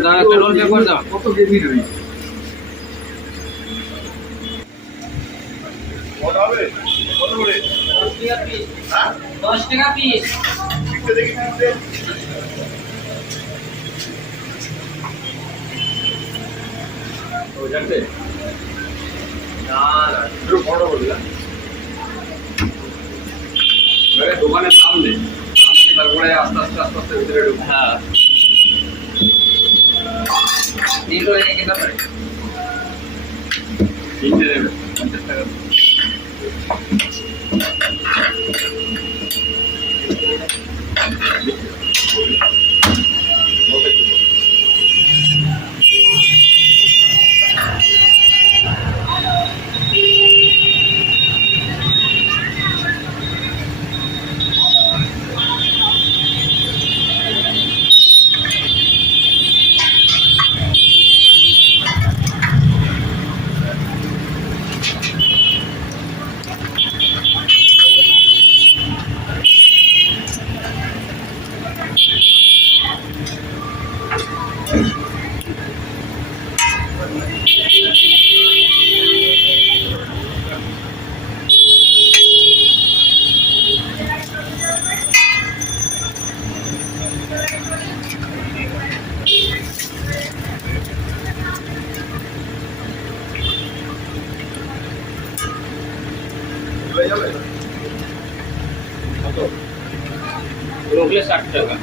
দাও একটা role pay করে দাও। কত কেজি রই? কত হবে? কত করে? 10 টাকা পিস। হ্যাঁ 10 টাকা পিস। দেখতে দেখি দেখতে। ও জানতে? না না, একটু বড় বললা। মেরে দোকানের সামনে তারপরে আস্তে আস্তে আস্তে আস্তে ভিতরে ঢুকবো। হ্যাঁ দিলো এই কেটে পারে। 3টে নেবে 50 টাকা। হয়ে যাবে কত? রোগলে 60 টাকা।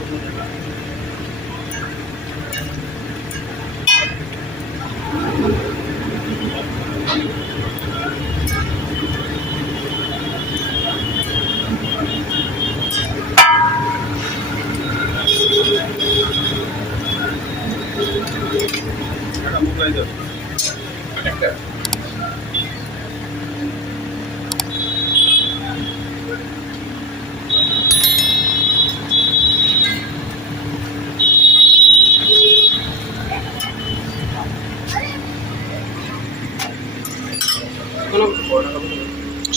টাকা মোবাইল দাও একটা। কোনো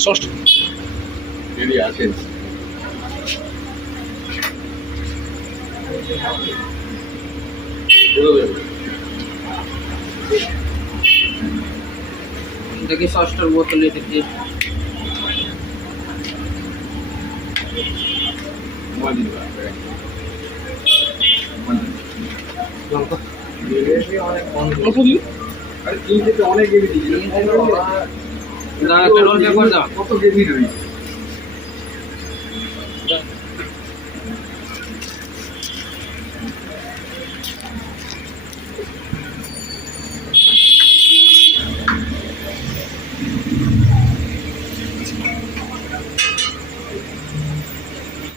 ষষ্ঠ রেডি আছেন। দেখি সসটার বোতলে দেখি। আরে 3 থেকে অনেক কেজি দিয়েছি। দাও একটা রোল পে করে দাও। কত কেজি রই?